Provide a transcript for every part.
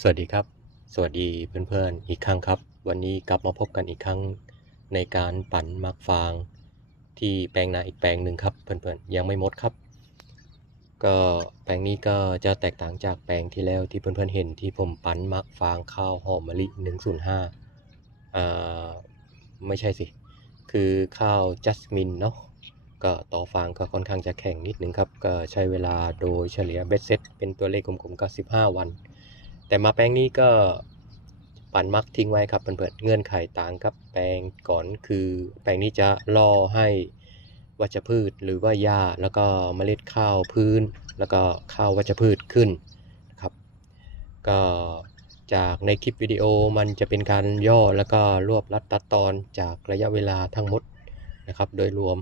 สวัสดีครับ สวัสดีเพื่อนๆ อีกครั้งครับ วันนี้กลับมาพบกันอีกครั้งในการปั่นมักฟาง ที่แปลงนาอีกแปลงหนึ่งครับเพื่อนๆยังไม่หมดครับ ก็แปลงนี้ก็จะแตกต่างจากแปลงที่แล้วที่เพื่อนๆเห็นที่ผมปั่นมักฟางข้าวหอมมะลิ 105อ่าไม่ใช่สิ คือข้าวจัสมินเนาะก็ต่อฟางก็ค่อนข้างจะแข็งนิดนึงครับ ก็ใช้เวลาโดยเฉลี่ยเบ็ดเซ็ตเป็นตัวเลขกลมๆก็15 วัน แต่มาแปลงนี้ก็ปั่นมักทิ้งไว้ครับเพื่อนๆเงื่อนไขต่างกับแปลงก่อนคือ แปลงนี้จะรอให้วัชพืชหรือว่าหญ้าแล้วก็เมล็ดข้าวพื้น แล้วก็ข้าววัชพืชขึ้นนะครับ ก็จากในคลิปวิดีโอมันจะเป็นการย่อแล้วก็รวบรัดตัดตอนจากระยะเวลาทั้งหมดนะครับ โดยรวม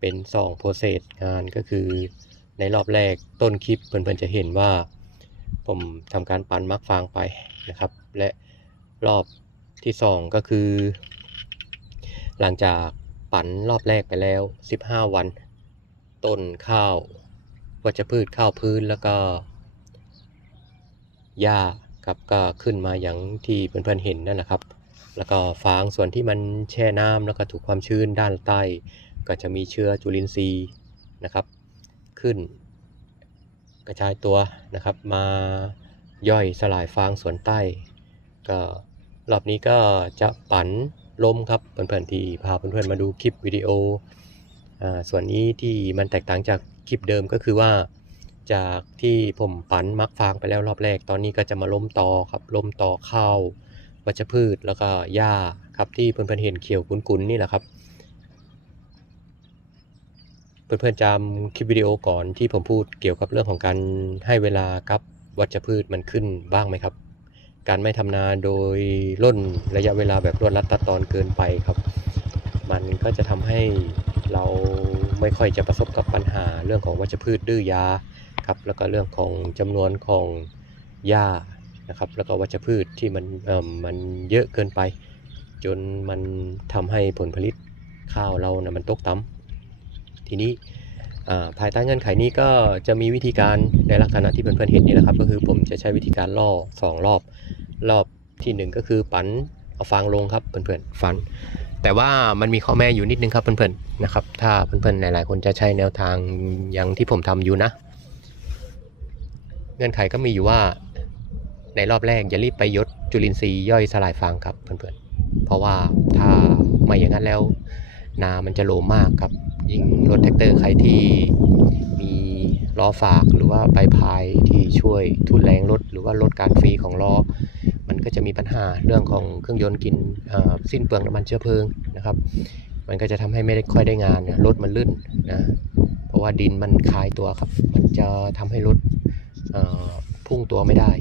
เป็น2โปรเซสงานก็คือในรอบแรกต้นคลิปเพื่อนๆจะเห็นว่า ผมทำการปั่นมักฟางไปนะครับ และรอบที่2ก็คือ หลังจากปั่นรอบแรกไปแล้ว 15 วัน ต้นข้าววัชพืชข้าวพื้นแล้วก็หญ้าครับก็ขึ้นมาอย่างที่เพื่อนๆเห็นนั่นแหละครับ แล้วก็ฟางส่วนที่มันแช่น้ำแล้วก็ถูกความชื้นด้านใต้ ก็จะมีเชื้อจุลินทรีย์นะครับ ขึ้น ระจายตัวนะครับ มาย่อยสลายฟางส่วนใต้ ก็รอบนี้ก็จะปั่นลมครับเพื่อนๆที่พาเพื่อนๆมาดูคลิปวิดีโออ่าส่วนนี้ที่มันแตกต่างจากคลิปเดิมก็คือว่า จากที่ผมปั่นมักฟางไปแล้วรอบแรก ตอนนี้ก็จะมาล้มต่อครับล้มต่อข้าววัชพืชแล้วก็หญ้าครับที่เพื่อนๆเห็นเขียวกุนๆนี่แหละครับ เพื่อนๆจำคลิปวิดีโอก่อนที่ผมพูดเกี่ยวกับเรื่องของการให้เวลากับวัชพืชมันขึ้นบ้างไหมครับ การไม่ทำนาโดยล่นระยะเวลาแบบรวดรัดตัดตอนเกินไปครับ มันก็จะทำให้เราไม่ค่อยจะประสบกับปัญหาเรื่องของวัชพืชดื้อยาครับแล้วก็เรื่องของจำนวนของหญ้านะครับแล้วก็วัชพืชที่มันเอ่อมันเยอะเกินไป จนมันทำให้ผลผลิตข้าวเรานะมันตกต่ำ ทีนี้ภายใต้เงื่อนไขนี้ก็จะมีวิธีการในลักษณะที่เพื่อนๆเห็นนี่นะครับ ก็คือผมจะใช้วิธีการล่อสองรอบรอบที่หนึ่งก็คือปันเอาฟางลงครับเพื่อนๆฟัน แต่ว่ามันมีข้อแม้อยู่นิดนึงครับเพื่อนๆนะครับ ถ้าเพื่อนๆหลายๆคนจะใช้แนวทางอย่างที่ผมทำอยู่นะ เงื่อนไขก็มีอยู่ว่าในรอบแรกอย่ารีบไปยดจุลินทรีย์ย่อยสลายฟางครับเพื่อนๆเพราะว่าถ้าไม่อย่างนั้นแล้ว นามันจะโลมมากครับ ยิ่งรถแท็กเตอร์ใครที่มีล้อฝากหรือว่าใบพายที่ช่วยทุนแรงรถหรือว่าลดการฟรีของล้อ มันก็จะมีปัญหาเรื่องของเครื่องยนต์กินสิ้นเปลืองน้ำมันเชื้อเพลิงนะครับ มันก็จะทำให้ไม่ได้ค่อยได้งานรถมันลื่นนะเพราะว่าดินมันคลายตัวครับ มันจะทำให้รถพุ่งตัวไม่ได้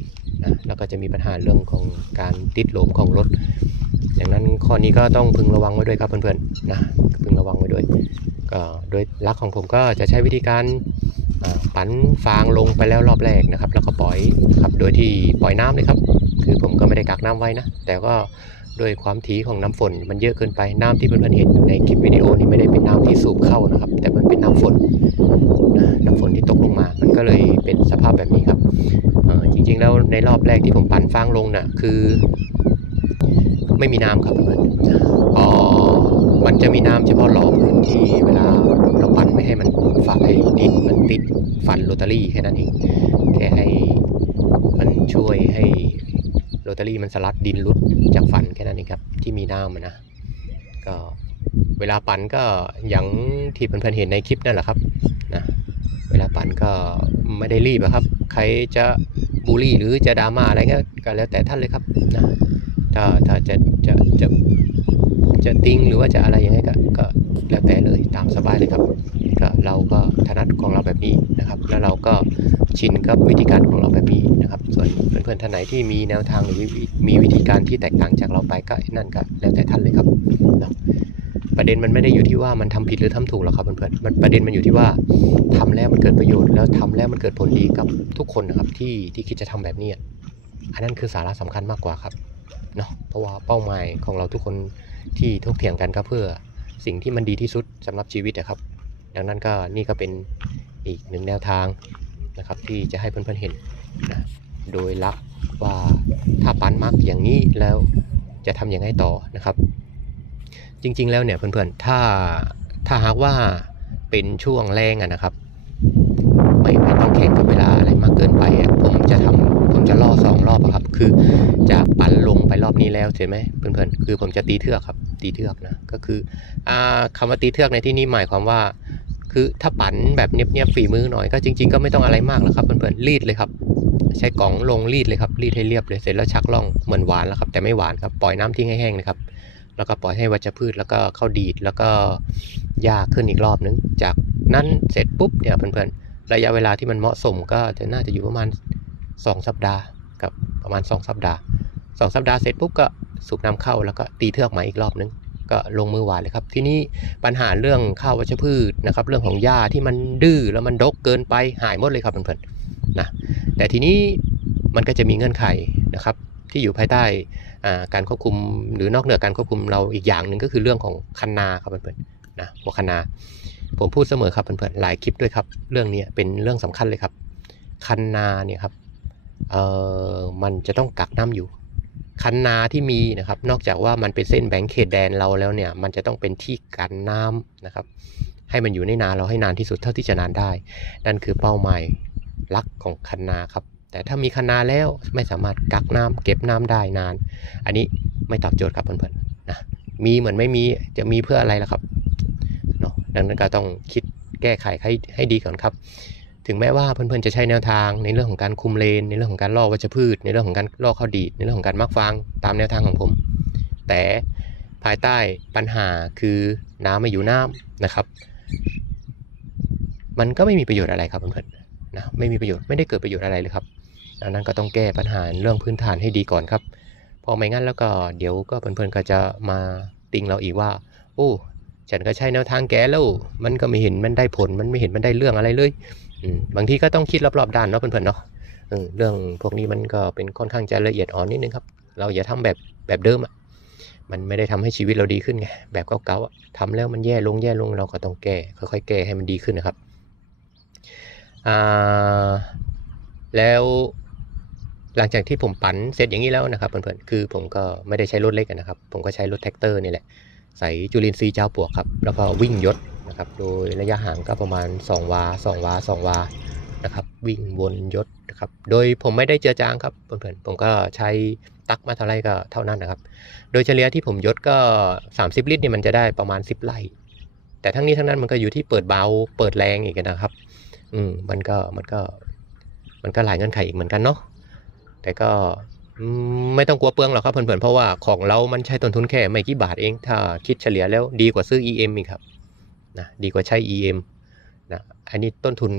นะแล้วก็จะมีปัญหาเรื่องของการติดโลมของรถ ดังนั้นข้อนี้ก็ต้องพึงระวังไว้ด้วยครับเพื่อนๆนะพึงระวังไว้ด้วยก็โดยลักของผมก็จะใช้วิธีการปั่นฟางลงไปแล้วรอบแรกนะครับ แล้วก็ปล่อยครับโดยที่ปล่อยน้ำเลยครับ คือผมก็ไม่ได้กักน้ำไว้นะ แต่ก็ด้วยความถี่ของน้ำฝนมันเยอะเกินไปน้ำที่เพื่อนๆเห็นในคลิปวิดีโอนี้ไม่ได้เป็นน้ำที่สูบเข้านะครับ แต่มันเป็นน้ำฝนนะน้ำฝนที่ตกลงมา มันก็เลยเป็นสภาพแบบนี้ครับจริงๆแล้วในรอบแรกที่ผมปั่นฟางลงน่ะคือ ไม่มีน้ำครับเพื่อนๆอ๋อมันจะมีน้ำเฉพาะหลอพื้นที่เวลาเราปั่นไม่ให้มันฝักไอ้ดินมันติดฟันโรตารี่แค่นั้นเองแค่ให้มันช่วยให้โรตารี่มันสลัดดินลุดจากฟันแค่นั้นเองครับ ที่มีน้ำมันนะก็เวลาปั่นก็อย่างที่เพื่อนๆเห็นในคลิปนั่นแหละครับนะเวลาปั่นก็ไม่ได้รีบอะครับ ใครจะบูลลี่หรือจะดราม่าอะไรก็แล้วแต่ท่านเลยครับนะ ถ้าถ้าจะจะจะจะติงหรือว่าจะอะไรยังไงก็ก็แล้วแต่เลยตามสบายเลยครับก็เราก็ถนัดของเราแบบนี้นะครับ แล้วเราก็ชินกับวิธีการของเราแบบนี้นะครับ ส่วนเพื่อนๆท่านไหนที่มีแนวทางหรือมีวิธีการที่แตกต่างจากเราไปก็นั่นก็แล้วแต่ท่านเลยครับนะประเด็นมันไม่ได้อยู่ที่ว่ามันทำผิดหรือทำถูกหรอกครับเพื่อนๆมันประเด็นมันอยู่ที่ว่าทำแล้วมันเกิดประโยชน์แล้วทำแล้วมันเกิดผลดีกับทุกคนนะครับที่ที่คิดจะทำแบบนี้อะอันนั้นคือสาระสำคัญมากกว่าครับ เนาะเพราะว่าเป้าหมายของเราทุกคนที่ทกเถียงกันก็เพื่อสิ่งที่มันดีที่สุดสำหรับชีวิตนะครับ ดังนั้นก็นี่ก็เป็นอีกหนึ่งแนวทางนะครับที่จะให้เพื่อนๆเห็นนะโดยลักว่าถ้าปันมักอย่างนี้แล้วจะทำอยังไงต่อนะครับ จริงๆแล้วเนี่ยเพื่อนๆถ้าถ้าหากว่าเป็นช่วงแรงอะนะครับ ไม่ไม่ต้องแข่งกับเวลาอะไรมากเกินไปผมจะทำผมจะล่อสองรอบอะครับ คือจะปั่นลงไปรอบ นี้แล้วใช่ไหมเพื่อนๆคือผมจะตีเทือกครับ ตีเทือกนะก็คืออ่าคำว่าตีเทือกในที่นี้หมายความว่า คือถ้าปั่นแบบเนียบๆฝีมือหน่อยก็จริง ๆ ก็ไม่ต้องอะไรมากแล้วครับเพื่อนๆรีดเลยครับใช้กล่องลงรีดเลยครับรีดให้เรียบเลยเสร็จแล้วชักล่องเหมือนหวานแล้วครับแต่ไม่หวานครับปล่อยน้ำทิ้งให้แห้งเลยครับแล้วก็ปล่อยให้วัชพืชแล้วก็เข้าดีดแล้วก็หญ้าขึ้นอีกรอบนึง จากนั้นเสร็จปุ๊บเนี่ยเพื่อนๆระยะเวลาที่มันเหมาะสมก็จะน่าจะอยู่ประมาณ 2 สัปดาห์กับประมาณ 2 สัปดาห์ 2สัปดาห์เสร็จปุ๊บก็สูบน้ำเข้าแล้วก็ตีเทือกใหม่อีกรอบนึงก็ลงมือหวานเลยครับ ทีนี้ปัญหาเรื่องข้าววัชพืชนะครับ เรื่องของหญ้าที่มันดื้อแล้วมันดกเกินไปหายหมดเลยครับเพื่อนๆนะแต่ทีนี้มันก็จะมีเงื่อนไขนะครับ ที่อยู่ภายใต้าการควบคุมหรือนอกเหนือการควบคุมเราอีกอย่างหนึ่งก็คือเรื่องของคันนาครับเพื่อนๆนะหัวคันนา ผมพูดเสมอครับเพื่อนๆหลายคลิปด้วยครับ เรื่องนี้เป็นเรื่องสำคัญเลยครับ คันนาเนี่ยครับเออมันจะต้องกักน้ำอยู่ คันนาที่มีนะครับ นอกจากว่ามันเป็นเส้นแบ่งเขตแดนเราแล้วเนี่ย มันจะต้องเป็นที่กันน้ำนะครับ ให้มันอยู่ในนาเราให้นานที่สุดเท่าที่จะนานได้ นั่นคือเป้าหมายลักของคันนาครับ แต่ถ้ามีคันนาแล้วไม่สามารถกักน้ำเก็บน้ำได้นาน อันนี้ไม่ตอบโจทย์ครับเพื่อนๆนะมีเหมือนไม่มีจะมีเพื่ออะไรล่ะครับเนาะดังนั้นก็ต้องคิดแก้ไขให้ให้ดีก่อนครับ ถึงแม้ว่าเพื่อนๆจะใช้แนวทางในเรื่องของการคุมเลน ในเรื่องของการล่อวัชพืช ในเรื่องของการล่อข้าวดีดในเรื่องของการมักฟางตามแนวทางของผม แต่ภายใต้ปัญหาคือน้ำไม่อยู่น้ำนะครับ มันก็ไม่มีประโยชน์อะไรครับเพื่อนๆนะไม่มีประโยชน์ไม่ได้เกิดประโยชน์อะไรเลยครับดังนั้นก็ต้องแก้ปัญหาเรื่องพื้นฐานให้ดีก่อนครับพอไม่งั้นแล้วก็เดี๋ยวก็เพื่อนๆก็จะมาติงเราอีกว่า โอ้ฉันก็ใช้แนวทางแกแล้ว มันก็ไม่เห็นมันได้ผลมันไม่เห็นมันได้เรื่องอะไรเลย บางทีก็ต้องคิดรอบๆด้านเนาะเพื่อนๆเนาะเรื่องพวกนี้มันก็เป็นค่อนข้างจะละเอียดอ่อนนิดนึงครับ เราอย่าทำแบบแบบเดิมอะมันไม่ได้ทำให้ชีวิตเราดีขึ้นไงแบบเก่าๆอะทำแล้วมันแย่ลงแย่ลงเราก็ต้องแก้ค่อยๆแก้ให้มันดีขึ้นนะครับแล้วหลังจากที่ผมปั่นเสร็จอย่างนี้แล้วนะครับเพื่อนๆคือผมก็ไม่ได้ใช้รถเล็กนะครับ ผมก็ใช้รถแท็กเตอร์นี่แหละใส่จุลินทรีย์เจ้าปวกครับแล้วก็วิ่งยศ นะครับ โดยระยะห่างก็ประมาณ 2 วา 2 วา 2 วา นะครับ วิ่งวนยศนะครับ โดยผมไม่ได้เจือจางครับเพื่อนๆ ผมก็ใช้ตักมาเท่าไรก็เท่านั้นนะครับ โดยเฉลี่ยที่ผมยศก็ 30 ลิตรนี่มันจะได้ประมาณ 10 ไร่แต่ทั้งนี้ทั้งนั้นมันก็อยู่ที่เปิดเบา เปิดแรงอีกนะครับ อืม มันก็ มันก็ มันก็หลายเงื่อนไขอีกเหมือนกันเนาะ แต่ก็ไม่ต้องกลัวเปลืองหรอกครับเพื่อนๆ เพราะว่าของเรามันใช้ต้นทุนแค่ไม่กี่บาทเอง ถ้าคิดเฉลี่ยแล้วดีกว่าซื้อ EM อีกครับ นะดีกว่าใช้ EM นะอันนี้ต้นทุน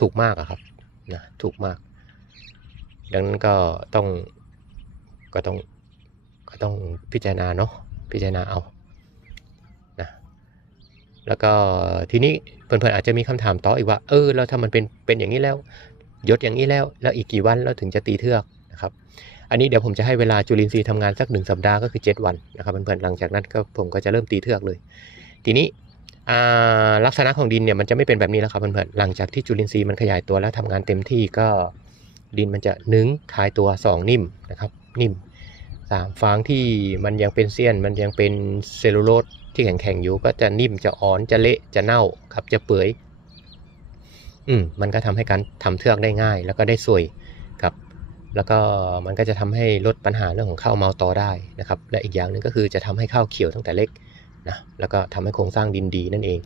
ถูกมากครับนะถูกมาก ดังนั้นก็ต้องก็ต้องก็ต้องพิจารณาเนาะพิจารณาเอานะแล้วก็ทีนี้เพื่อนๆอาจจะมีคำถามต่ออีกว่า เออแล้วถ้ามันเป็นเป็นอย่างนี้แล้วยศอย่างนี้แล้ว แล้วอีกกี่วันเราถึงจะตีเทือกนะครับ อันนี้เดี๋ยวผมจะให้เวลาจุลินทรีย์ทำงานสักหนึ่งสัปดาห์ก็คือ 7 วันนะครับเพื่อนๆหลังจากนั้นก็ผมก็จะเริ่มตีเทือกเลย ทีนี้ลักษณะของดินเนี่ยมันจะไม่เป็นแบบนี้แล้วครับเพื่อนๆหลังจากที่จุลินทรีย์มันขยายตัวแล้วทำงานเต็มที่ก็ดินมันจะหนึ่งคลายตัวสองนิ่มนะครับ นิ่มสามฟางที่มันยังเป็นเสี้ยน มันยังเป็นเซลลูโลสที่แข็งๆอยู่ก็จะนิ่มจะอ่อนจะเละจะเน่าครับจะเปื่อยอืมมันก็ทำให้การทำเทือกได้ง่าย แล้วก็ได้สวยครับ แล้วก็มันก็จะทำให้ลดปัญหาเรื่องของข้าวเมาตอได้นะครับ และอีกอย่างหนึ่งก็คือจะทำให้ข้าวเขียวตั้งแต่เล็ก นะแล้วก็ทำให้โครงสร้างดินดีนั่นเอง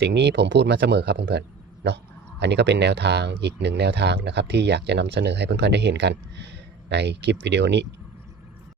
สิ่งนี้ผมพูดมาเสมอครับเพื่อนๆเนาะอันนี้ก็เป็นแนวทางอีกหนึ่งแนวทางนะครับที่อยากจะนำเสนอให้เพื่อนๆได้เห็นกัน ในคลิปวิดีโอนี้